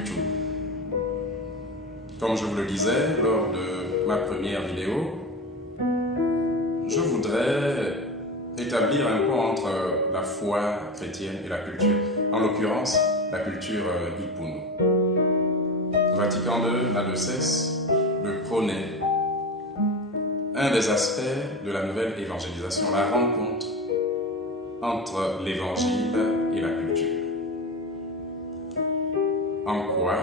YouTube. Comme je vous le disais lors de ma première vidéo, je voudrais établir un pont entre la foi chrétienne et la culture, en l'occurrence la culture Ipunu. Vatican II n'a de cesse de prôner un des aspects de la nouvelle évangélisation, la rencontre entre l'évangile et la culture. En quoi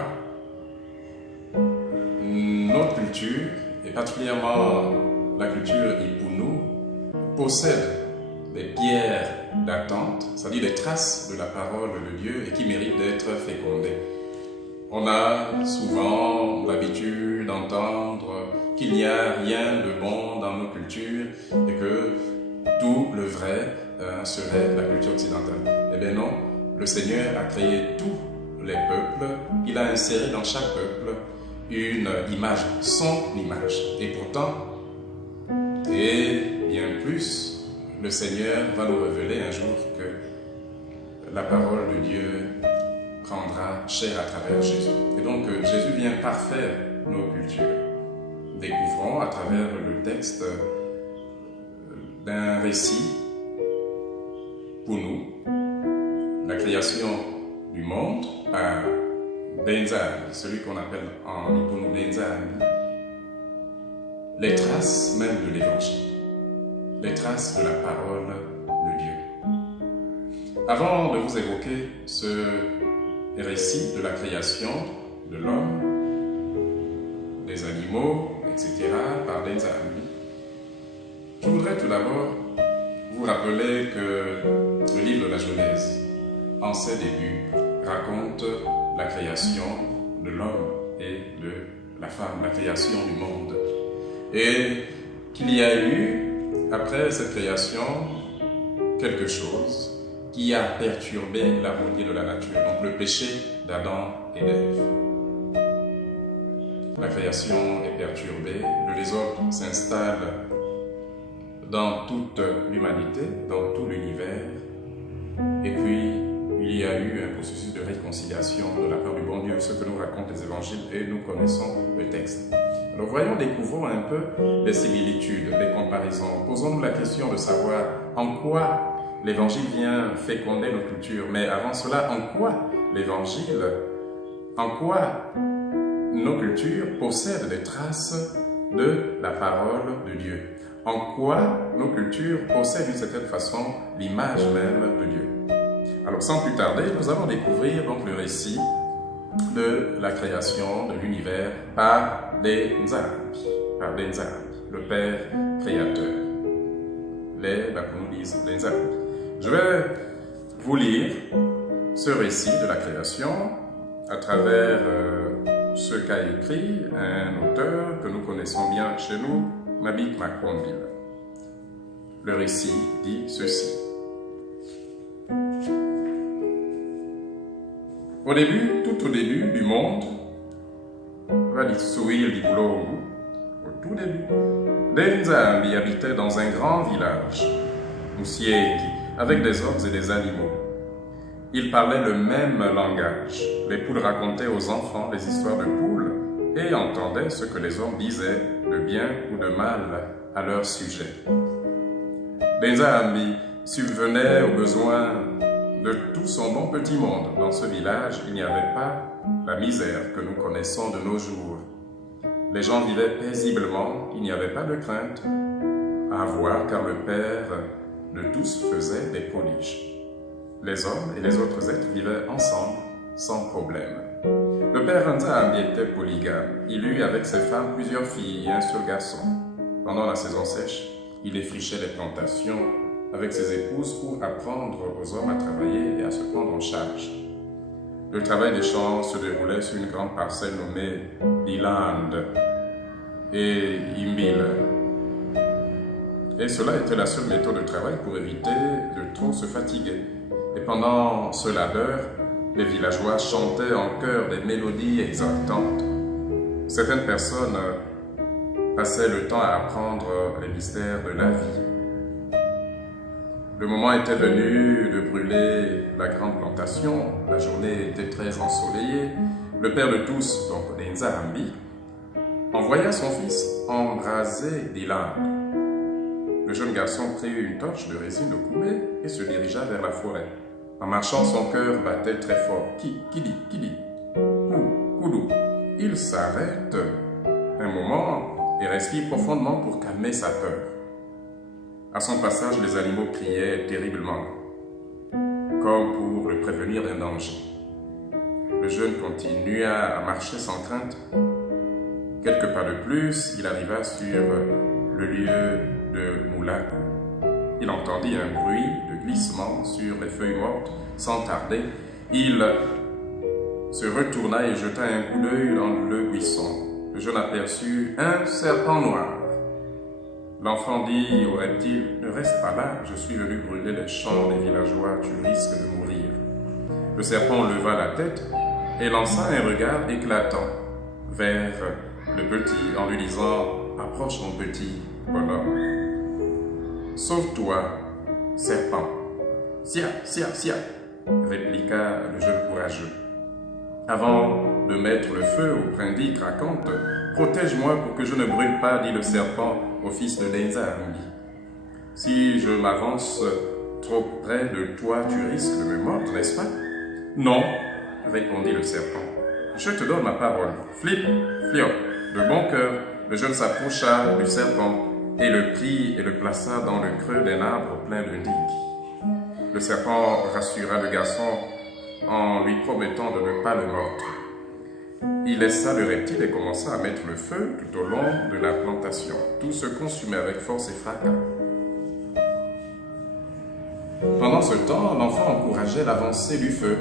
notre culture, et particulièrement la culture Ipunu, possède des pierres d'attente, c'est-à-dire des traces de la parole de Dieu et qui méritent d'être fécondées. On a souvent l'habitude d'entendre qu'il n'y a rien de bon dans nos cultures et que tout le vrai serait la culture occidentale. Eh bien non, le Seigneur a créé tous les peuples, il a inséré dans chaque peuple une image, son image. Et pourtant, et bien plus, le Seigneur va nous révéler un jour que la parole de Dieu prendra chair à travers Jésus. Et donc Jésus vient parfaire nos cultures. Découvrons à travers le texte d'un récit pour nous, la création du monde par Benzali, celui qu'on appelle en Ipunu Benzali, les traces même de l'évangile, les traces de la parole de Dieu. Avant de vous évoquer ce récit de la création de l'homme, des animaux, etc., par Benzali, je voudrais tout d'abord vous rappeler que le livre de la Genèse, en ses débuts, raconte la création de l'homme et de la femme, la création du monde. Et qu'il y a eu, après cette création, quelque chose qui a perturbé l'harmonie de la nature, donc le péché d'Adam et d'Ève. La création est perturbée, le désordre s'installe dans toute l'humanité, dans tout l'univers, et puis il y a eu un processus de réconciliation de la part du bon Dieu, ce que nous racontent les évangiles, et nous connaissons le texte. Alors voyons, découvrons un peu les similitudes, les comparaisons. Posons-nous la question de savoir en quoi l'évangile vient féconder nos cultures, mais avant cela, en quoi l'évangile, en quoi nos cultures possèdent des traces de la parole de Dieu. En quoi nos cultures possèdent d'une certaine façon l'image même de Dieu. Alors sans plus tarder, nous allons découvrir donc le récit de la création de l'univers par Benzali, le Père créateur. Les Bapunu disent Benzali. Je vais vous lire ce récit de la création à travers ce qu'a écrit un auteur que nous connaissons bien chez nous, Mabik Makronville. Le récit dit ceci. Au début, tout au début du monde, au tout début, Benzali habitait dans un grand village, Musiengi, avec des hommes et des animaux. Ils parlaient le même langage. Les poules racontaient aux enfants des histoires de poules et entendaient ce que les hommes disaient de bien ou de mal à leur sujet. Benzali subvenait aux besoins de tout son bon petit monde. Dans ce village, il n'y avait pas la misère que nous connaissons de nos jours. Les gens vivaient paisiblement, il n'y avait pas de crainte à avoir car le Père de tous faisait des prodiges. Les hommes et les autres êtres vivaient ensemble sans problème. Le Père Benzali était polygame. Il eut avec ses femmes plusieurs filles et un seul garçon. Pendant la saison sèche, il défrichait les plantations avec ses épouses pour apprendre aux hommes à travailler et à se prendre en charge. Le travail des champs se déroulait sur une grande parcelle nommée Liland et Imbil. Et cela était la seule méthode de travail pour éviter de trop se fatiguer. Et pendant ce labeur, les villageois chantaient en chœur des mélodies exaltantes. Certaines personnes passaient le temps à apprendre les mystères de la vie. Le moment était venu de brûler la grande plantation. La journée était très ensoleillée Le père de tous, donc Denzarambi, envoya son fils embraser des larmes. Le jeune garçon prit une torche de résine de Koumé et se dirigea vers la forêt. En marchant, son cœur battait très fort. Kidi, Koudou. Il s'arrête un moment et respire profondément pour calmer sa peur. À son passage, les animaux criaient terriblement, comme pour le prévenir d'un danger. Le jeune continua à marcher sans crainte. Quelques pas de plus, il arriva sur le lieu de Moulakou. Il entendit un bruit de glissement sur les feuilles mortes. Sans tarder, il se retourna et jeta un coup d'œil dans le buisson. Le jeune aperçut un serpent noir. L'enfant dit au reptile, « Ne reste pas là, je suis venu brûler les champs des villageois, tu risques de mourir. » Le serpent leva la tête et lança un regard éclatant vers le petit en lui disant, « Approche mon petit bonhomme. Sauve-toi, serpent. »« Sia, répliqua le jeune courageux. Avant de mettre le feu aux brindilles craquantes, « Protège-moi pour que je ne brûle pas, dit le serpent au fils de Denzarambi. Si je m'avance trop près de toi, tu risques de me mordre, n'est-ce pas? »« Non, répondit le serpent. Je te donne ma parole. » Flip, fliop, de bon cœur, le jeune s'approcha du serpent et le prit et le plaça dans le creux d'un arbre plein de digues. Le serpent rassura le garçon en lui promettant de ne pas le mordre. Il laissa le reptile et commença à mettre le feu tout au long de la plantation. Tout se consumait avec force et fracas. Pendant ce temps, l'enfant encourageait l'avancée du feu.